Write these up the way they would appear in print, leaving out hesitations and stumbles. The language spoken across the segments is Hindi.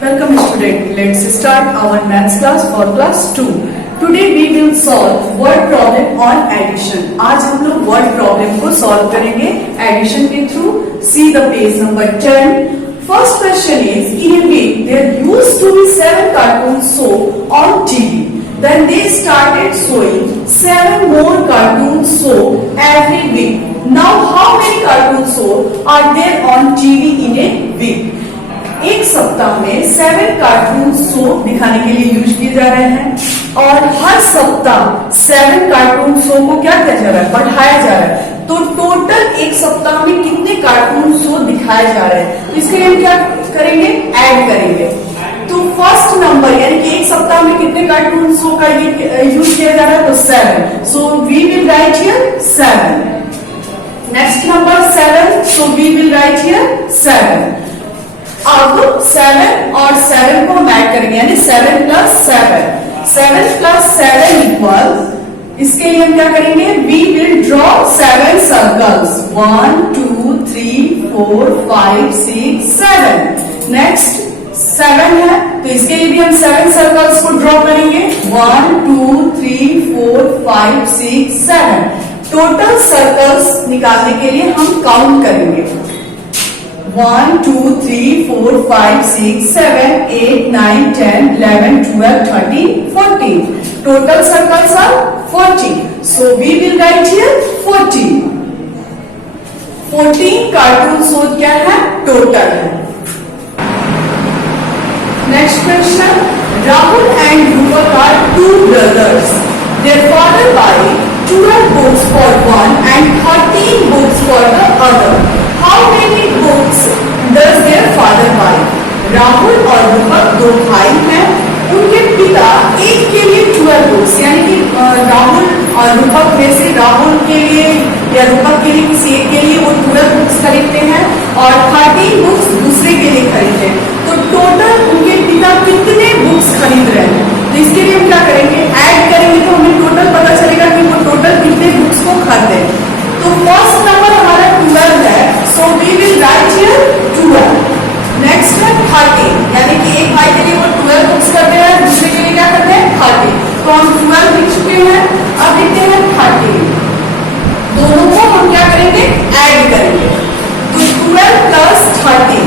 Welcome student. Let's start our maths class for class 2. Today we will solve word problem on addition. आज हम लोग word problem को solve करेंगे addition के through. See the page number 10. First question is, in a week there used to be 7 cartoons shown on TV. Then they started showing 7 more cartoons shown every week. Now how many cartoons shown are there on TV in a week? एक सप्ताह में 7 कार्टून शो दिखाने के लिए यूज किए जा रहे हैं और हर सप्ताह 7 कार्टून शो को क्या किया जा रहा है, बढ़ाया जा रहा है। तो टोटल एक सप्ताह में कितने कार्टून शो दिखाए जा रहे हैं, तो इसके लिए हम क्या करेंगे, ऐड करेंगे। तो फर्स्ट नंबर यानी कि एक सप्ताह में कितने कार्टून शो का यूज किया जा रहा है, तो 7। So we will write here 7। Next number 7, so we will write here 7। अब 7 और 7 को हम ऐड करेंगे यानी 7 प्लस 7 इक्वल, इसके लिए हम क्या करेंगे, we will draw 7 circles 1 2 3 4 5 6 7। Next 7 है तो इसके लिए भी हम 7 सर्कल्स को ड्रॉ करेंगे 1 2 3 4 5 6 7। टोटल सर्कल्स निकालने के लिए हम काउंट करेंगे 1 2 3 4 5 6 7 8 9 10 11 12 13 14। Total circles are 14. So we will write here 14. 14 cartoon shows क्या है, total है। Next question. Rahul and Rupak are 2 brothers. Their father buys 12 books for one and 13 books for the other. How many books does their father buy? Rahul और रूपक 2 भाई हैं, उनके पिता एक के लिए 12 बुक्स यानी कि राहुल और रूपक में से राहुल के लिए या रूपक के लिए किसी एक के लिए वो 12 बुक्स खरीदते हैं और 13 बुक्स दूसरे के लिए खरीदते हैं। तो टोटल उनके पिता कितने बुक्स खरीद रहे हैं, तो इसके लिए हम क्या करेंगे, ऐड करेंगे तो हमें टोटल पता चलेगा कि वो टोटल कितने बुक्स को खरीदे। तो फर्स्ट नंबर हमारा 12 है, so we will write here 12। Next है 13 यानी कि एक भाई के लिए वो 12 बुक्स करते हैं, दूसरे के लिए क्या करते हैं 13। तो हम 12 लिख चुके हैं, अब लिखते हैं 13। दोनों को हम क्या करेंगे, ऐड करेंगे। तो 12 प्लस 13।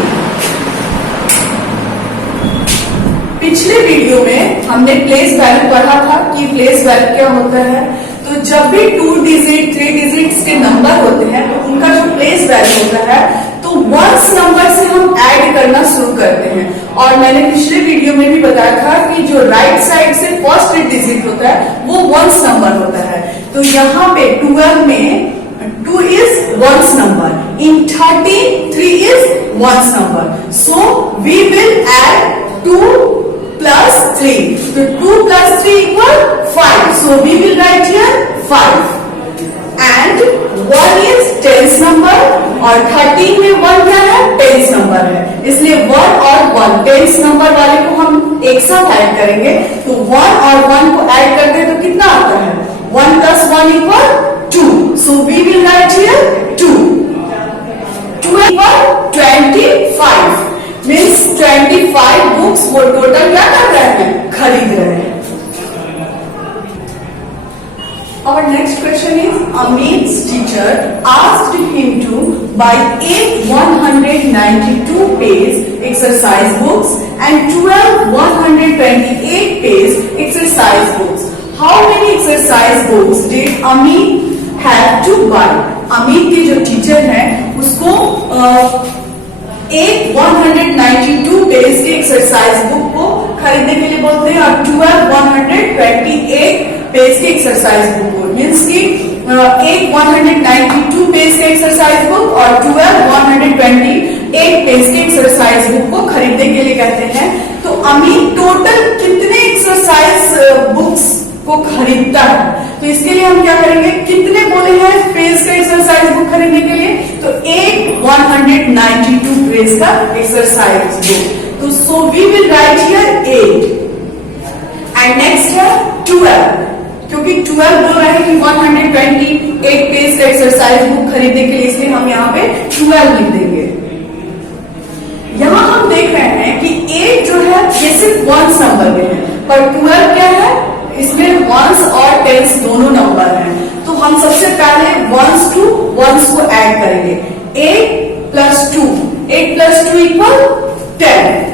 पिछले वीडियो में हमने प्लेस वैल्यू पढ़ा था कि प्लेस वैल्यू क्या होता है। तो जब भी 2 डिजिट 3 डिजिट्स के नंबर होते हैं तो उनका जो प्लेस वैल्यू होता है तो वंस नंबर से हम ऐड करना शुरू करते हैं। और मैंने पिछले वीडियो में भी बताया था कि जो राइट साइड से फर्स्ट डिजिट होता है वो वंस नंबर होता है। तो यहाँ पे 12 में 2 is ones number, in 13 3 is ones number. So we will add 2 plus 3. So 2 plus 3 equal 5. So we will write here 5. And 1 is tens number और 13 में 1 क्या है, tens नंबर है, इसलिए 1 और 1 tens नंबर वाले को हम एक साथ ऐड करेंगे। तो 1 और 1 को ऐड करते हैं तो कितना आता है, 1 plus 1 equal 2. So we will write here 2. 2 equal 25. Means 25 books वो टोटल क्या कर रहे हैं, खरीद रहे हैं। Our next question is, Amit's teacher asked him to buy 8 192-page exercise books and 12 128-page exercise books. How many exercise books did Amit have to buy? Amit के जो टीचर हैं उसको 8 192 पेज के एक्सरसाइज बुक को खरीदने के लिए बोलते हैं और 12 128 पेज के एक्सरसाइज बुक को, मीन्स कि 8 192 पेज के एक्सरसाइज बुक और 12 128 पेज के एक्सरसाइज बुक को खरीदने के लिए कहते हैं। तो अमित टोटल कितने एक्सरसाइज बुक्स को खरीदता है, तो इसके लिए हम क्या करेंगे, कितने बोले हैं पेज का एक्सरसाइज बुक खरीदने के लिए, तो 8 192 पेज का एक्सरसाइज बुक। तो so we will write here 8 and next है 12, क्योंकि 12 बोल रहे हैं कि 128 पेज का एक्सरसाइज बुक खरीदने के लिए, इसलिए हम यहाँ पे 12 लिख देंगे। यहाँ हम देख रहे हैं कि 8 जो है ये सिर्फ वंस नंबर में है, पर 12 क्या है, इसमें वंस और टेंस दोनों नंबर हैं। तो हम सबसे पहले वंस टू वंस को ऐड करेंगे। 8 plus 2, 8 plus 2 equal 10।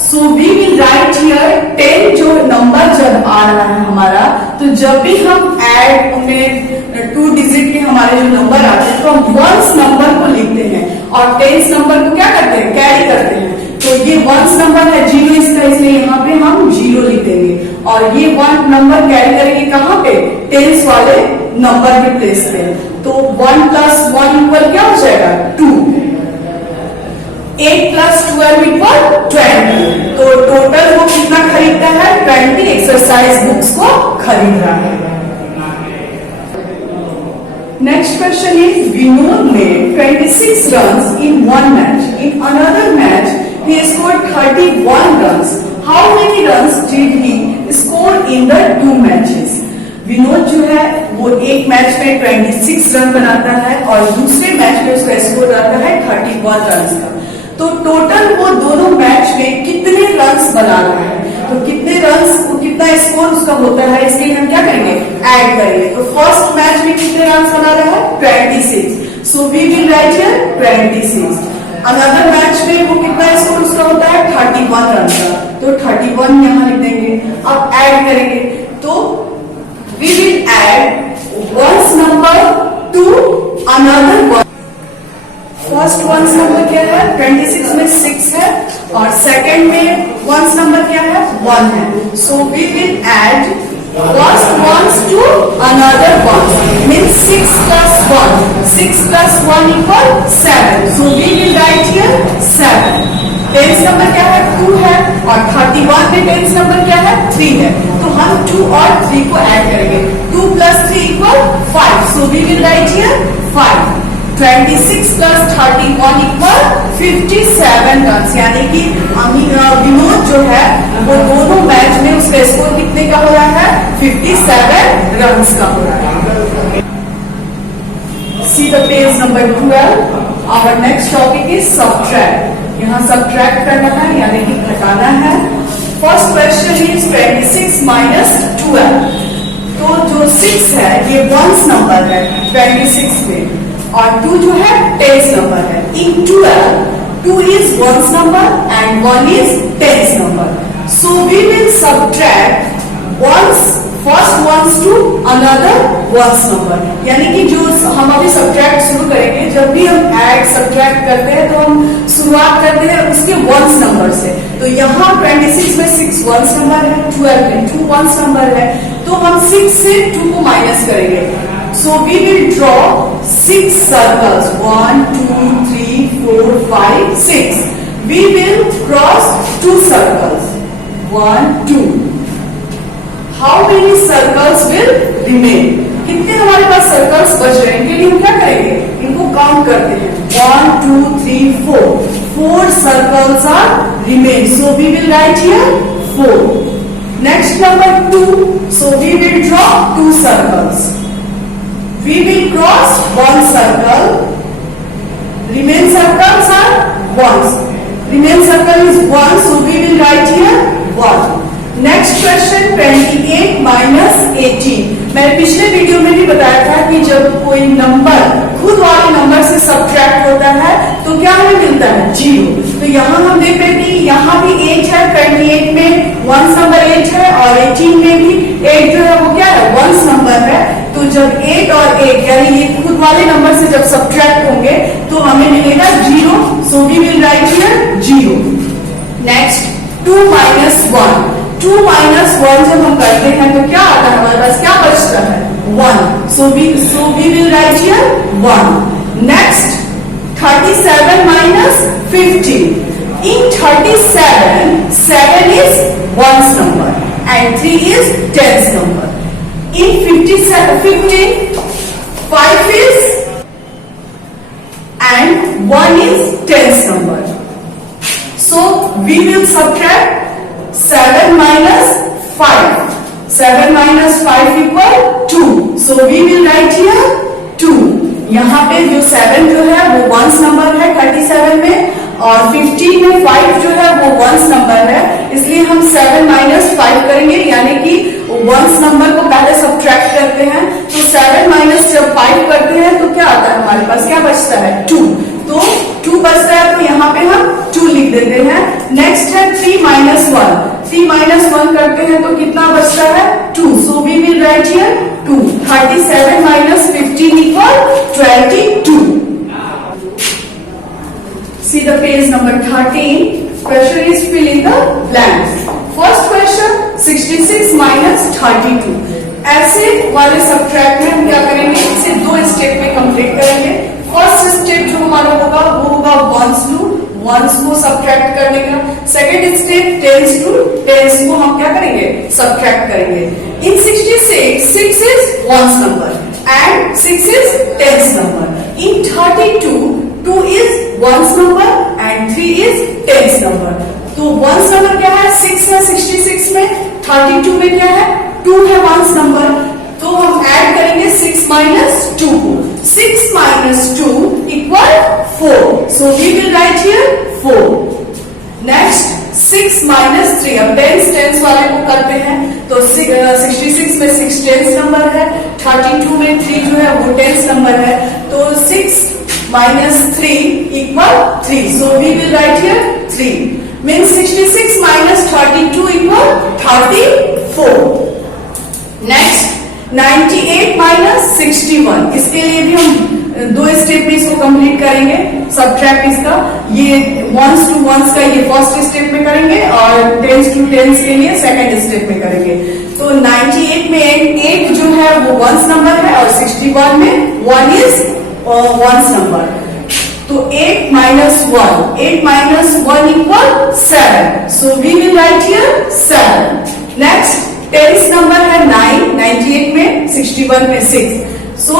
So we will write here 10 जो नंबर जब आ रहा है हमारा, तो जब भी हम ऐड में 2 डिजिट के हमारे जो नंबर आते हैं तो हम वंस नंबर को लिखते हैं और टेंस नंबर को क्या करते हैं, कैरी करते हैं। तो ये वंस नंबर है 0 इसका, इसलिए यहाँ पे हम 0 लिख देंगे और ये 1 नंबर कैरी करेंगे कहाँ पे, टेंस वाले नंबर के प्लेस पे। तो 1 प्लस 1 इक्वल क्या हो जाएगा, 2। 8 प्लस 12 इक्वल 20। तो टोटल वो कितना खरीदता है, 20 एक्सरसाइज बुक्स को खरीद रहा है। Next question is Vinod made 26 runs in one match. In another match, he scored 31 runs. How many runs did he score in the 2 matches? Vinod जो है वो एक मैच में 26 रन बनाता है और दूसरे मैच में उसका स्कोर आता है 31 रन का। तो टोटल वो दोनों मैच में कितने रन्स बना रहा है, तो कितने रन्स, कितना स्कोर उसका होता है, इसके लिए हम क्या करेंगे, ऐड करेंगे। तो फर्स्ट मैच में कितने रन्स बना रहा है, 26। So we will write here 26। Another match में वो कितना स्कोर उसका होता है, 31 रन का, तो 31 यहाँ लिख देंगे। अब ऐड करेंगे तो we will add ones number to another one. First ones number क्या है, 26 में 6 है और सेकंड में वंस नंबर क्या है, 1 है। So we will add first ones to another ones, means 6 plus 1, 6 plus 1 equal 7। So we will write here 7। Tens number क्या है, 2 है और 31 में टेंस नंबर क्या है, 3 है। तो हम 2 और 3 को ऐड करेंगे। 2 plus 3 equal 5। So we will write here 5। 26 plus 31 equal 57 run, यानी कि विनोद जो है वो दोनों मैच में उसका स्कोर कितने का हो रहा है, 57 रन का हो रहा है। See the page number 12। Our next topic is subtract. यहाँ सब्ट्रैक्ट करना है यानी कि घटाना है। First question is 26 minus 12। तो जो 6 है ये वंस नंबर है 26 में और 2 जो है टेंस नंबर है। इन 12, 2 is ones number and 1 is tens number. So we will subtract ones, first ones to another ones number. यानी कि जो हम अभी सब्ट्रैक्ट शुरू करेंगे, जब भी हम ऐड सब्ट्रैक्ट करते हैं तो हम शुरुआत करते हैं उसके वंस नंबर से। तो यहाँ 26 में 6 वंस नंबर है, 12 में 2 वंस नंबर है, तो हम 6 से 2 को माइनस करेंगे। So we will draw 6 circles, 1, 2, 3, 4, 5, 6. We will cross 2 circles, 1, 2. How many circles will remain? कितने हमारे पास सर्कल्स बच रहे हैं, इनके लिए हम क्या करेंगे, इनको काउंट करते हैं। 1, 2, 3, 4. 4 circles are remain. So we will write here 4. Next number 2. So we will draw 2 circles. We will cross 1 circle. Remain circles are 1. Remain circle is 1, so we will write here 1. Next question 28 minus 18. मैंने पिछले वीडियो में भी बताया था कि जब कोई नंबर खुद वाले नंबर से सब्ट्रैक्ट होता है तो क्या हमें मिलता है, 0। तो यहाँ हम देख रहे हैं यहाँ भी 8 है, 28 में वंस नंबर 8 है और 18 में भी 8 जो है वो क्या है, वंस नंबर है। तो जब 8 और 8 यानी ये खुद वाले नंबर से जब सब्ट्रैक्ट होंगे तो हमें मिलेगा 0। So we will write here 0। Next 2 minus 1. 2 minus 1 जब हम करते हैं तो क्या आता है, हमारे पास क्या बचता है, 1। So we will write here 1। Next 37 minus 15. In 37, 7 is ones number and 3 is tens number. In 15, 5 is and 1 is tens number. So we will subtract 7 minus 5. 7 minus 5 equal 2. So we will write here 2. यहाँ पे जो 7 जो है वो वंस नंबर है 37 में और 15 में 5 जो है वो वंस नंबर है। इसलिए हम 7 माइनस 5 करेंगे, यानी कि वंस नंबर को पहले सब्ट्रैक्ट करते हैं। तो 7 माइनस जब 5 करते हैं तो क्या आता है हमारे पास, क्या बचता है 2। तो 2 बचता है, तो यहाँ पे हम 2 लिख देते हैं। नेक्स्ट है 3 माइनस 1, 3 माइनस 1 करते हैं तो कितना बचता है 2। So we will write here 2। 37 minus 15 equal 22। See the page number 13. Question is fill in the blanks. First question 66 minus 32. ऐसे वाले सब्ट्रैक्ट में हम क्या करेंगे, इसे 2 स्टेप में कंप्लीट करेंगे। फर्स्ट स्टेप जो हमारा होगा वो होगा वंस टू वंस को सब्ट्रैक्ट करने का। Second step tens to tens को हम क्या करेंगे, सब्ट्रैक्ट करेंगे। In 66 6 is ones number and 6 is tens number. In 32 2 is ones number and 3 is tens number. तो वंस नंबर क्या है 6 है 66 में, 32 में क्या है 2 है वंस नंबर। तो हम ऐड करेंगे 6 माइनस 2 को। 6 minus 2 equal 4। So we will write here 4। Next 6 minus 3, अब टेंस वाले को करते हैं। तो 66 में 6 टेंस नंबर है, 32 में 3 जो है वो टेंस नंबर है। तो 6 minus 3 equal 3. So we will write here 3. Means 66 minus 32 equal 34. Next 98 minus 61. इसके लिए भी हम 2 स्टेप में इसको कंप्लीट करेंगे। सब्ट्रैक्ट इसका, ये वंस टू वंस का ये फर्स्ट स्टेप में करेंगे और टेंस टू टेंस के लिए सेकंड स्टेप में करेंगे। तो 98 में 8 जो है वो वंस नंबर है और 61 में 1 is वंस नंबर। तो 8 minus 1, 8 minus 1 equal 7। So we will write here 7। Next tens number है 9, 98 में 61 में 6। सो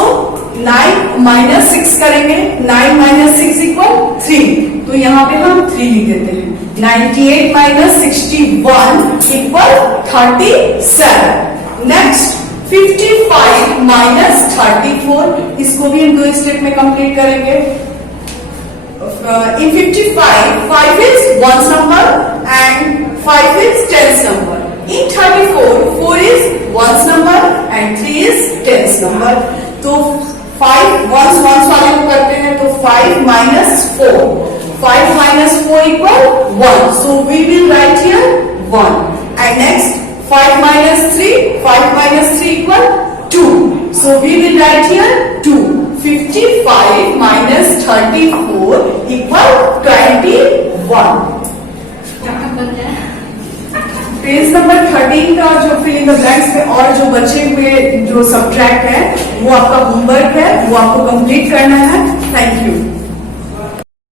9 माइनस 6 करेंगे, 9 माइनस 6 इक्वल 3। तो यहाँ पे हम 3 लिख देते हैं। 98 माइनस 61 इक्वल 37। नेक्स्ट 55 माइनस 34, इसको भी हम 2 स्टेप में कंप्लीट करेंगे। In 55 5 is ones number and 5 is tens number. In 34 4 is ones number and 3 is tens number. तो 5 वंस वाले को करते हैं, तो 5 minus 4, 5 minus 4 equal 1। So we will write here 1। And next 5 minus 3, 5 minus 3 equal 2. So we will write here 2. 55 minus 34 equal 21. Page number 13 का जो फिल इन द ब्लैंक्स में और जो बचे हुए जो सब्ट्रैक्ट है वो आपका होमवर्क है, वो आपको कंप्लीट करना है। Thank you.